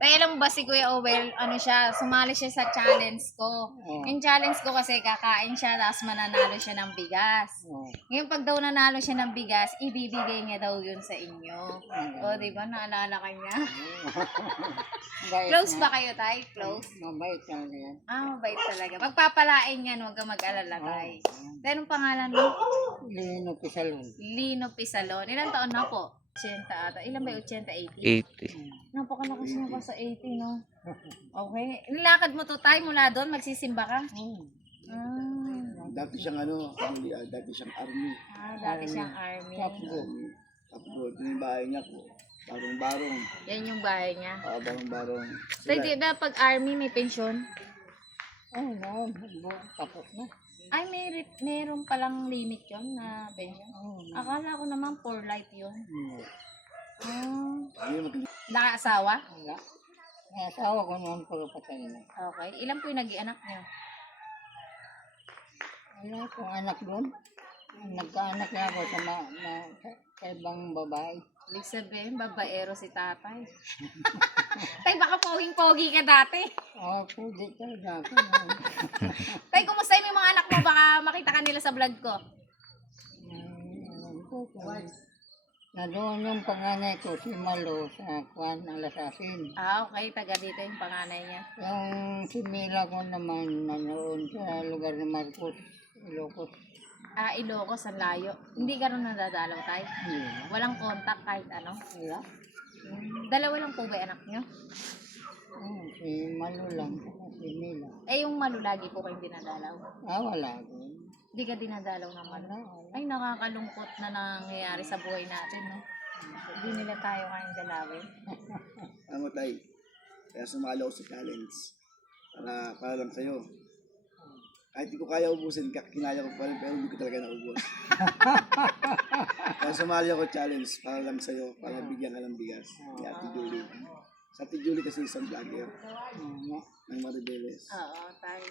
Kaya alam mo ba si Kuya Owel, ano siya, sumali siya sa challenge ko. Yung challenge ko kasi kakain siya, tapos mananalo siya ng bigas. Ngayon pag daw nanalo siya ng bigas, ibibigay niya daw yun sa inyo. O, di ba? Naalala ka niya? Close ba kayo, Tay? Close? Mabait talaga yan. Mabait talaga. Pagpapalain yan, huwag kang mag-alala, Tay. Anong pangalan mo? Lino Pisalon. Lino Pisalon. Ilang taon na po? 80 ata. Ilan ba yung 80? 80. Napakalakas niya pa sa 80, no? Okay. Nilakad mo to, Tay, mula doon, magsisimba ka? Dati siyang dati siyang army. Dati siyang army. Tapos ito yung bahay niya po. Barong-barong. Yan yung bahay niya. Barong-barong. Tay, di ba pag army may pensyon? Tapos na. Ay, meron palang limit yun na pension. Akala ko naman for life yun. Naka-asawa? Wala. May asawa ko noon, puro patay na. Okay. Ilan po yung nag-ianak niyo? Wala akong anak doon. Nagkaanak na ako sa ibang babae. Ibig sabihin, babaero si tatay. Tay, baka poging-pogi ka dati. Pwede talaga ako. Tay, kumusta yung mga anak mo? Baka makita ka nila sa vlog ko. Na doon yung panganay ko, si Malo, sa Juan Alasasin. Okay. Taga dito yung panganay niya. Yung si Mila ko naman nanoon sa lugar ni Marcos, Ilocos. Ilocos, ang layo. Hindi ka rin nadadalaw, Tay? Hindi. Walang contact kahit ano? Wala. Dalawa lang po ba yung anak nyo? Si Malo lang, si Mila. Yung malulagi po kayong dinadalaw. Wala doon. Hindi ka dinadalaw ng malo. Ay, nakakalungkot na nangyayari sa buhay natin, no? Hindi nila tayo kayang dalawin. Ano tayo? Kaya sumali ako sa challenge. Para lang sa'yo. Kahit di ko kaya ubusin, kinaya ko pa rin, pero hindi ko talaga naubos. Kaya sumali ako challenge para lang sa'yo, para bigyan ka ng bigas. Ni Ate Julie. Sa Ate Julie kasi isang vlogger ng Maribeles. Oo, Tay.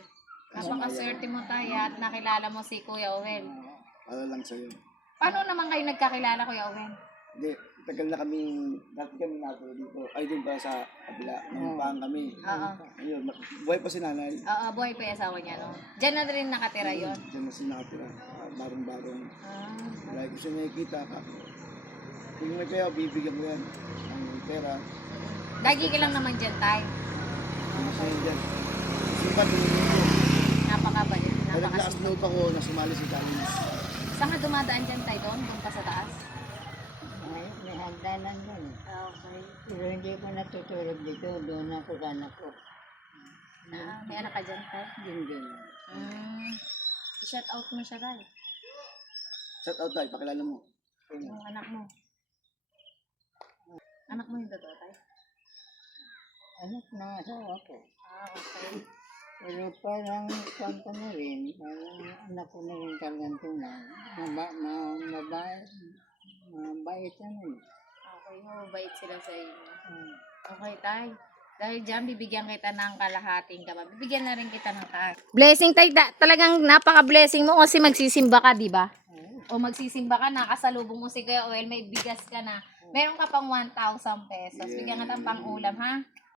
Napakaswerte mo, Tay, at nakilala mo si Kuya Owen. Para lang sa'yo. Paano naman kayo nagkakilala, Kuya Owen? Hindi, tagal na kami, dati kami nato dito. Ay, doon pa sa kabila, nangupahan kami. Oo. Ayun, buhay pa si nanay. Oo, buhay pa yung asawa niya, no? Diyan na rin nakatira yon. Diyan na siya nakatira. Barong-barong. Lagi ko siya nakikita. Kung may kaya, bibigyan ko yan. Ang pera. Lagi ka lang naman dyan, Tay. Ano siya yun dyan. Sipat yung Napakabalik. nag-last note ako na sumali sa challenge. Saan ka dumadaan dyan, Tay, doon? Doon pa sa taas? May hagdanan doon. Okay. Pero hindi ko natutulog dito, doon ako sa anak ko. May anak ka dyan, Tay? Din. I-shout out mo siya, Tay. Shout out tayo, pakilala mo. Yung anak mo. Anak mo yung totoo, Tay? Anak ng asawa ko. Okay. Pero parang kanto na rin, parang anak ko na rin talagang tunay. Mabait ano. Okay, mabait sila sa inyo. Okay, Tay. Dahil dyan, bibigyan kita ng kalahating kaba. Bibigyan na rin kita ng taas. Blessing, Tay. Talagang napaka-blessing mo kasi magsisimba ka, di ba? O magsisimba ka, nakasalubong mo si Kuya Oel, may bigas ka na. Meron ka pang 1,000 pesos. Bigyan ka ng pang-ulam, ha?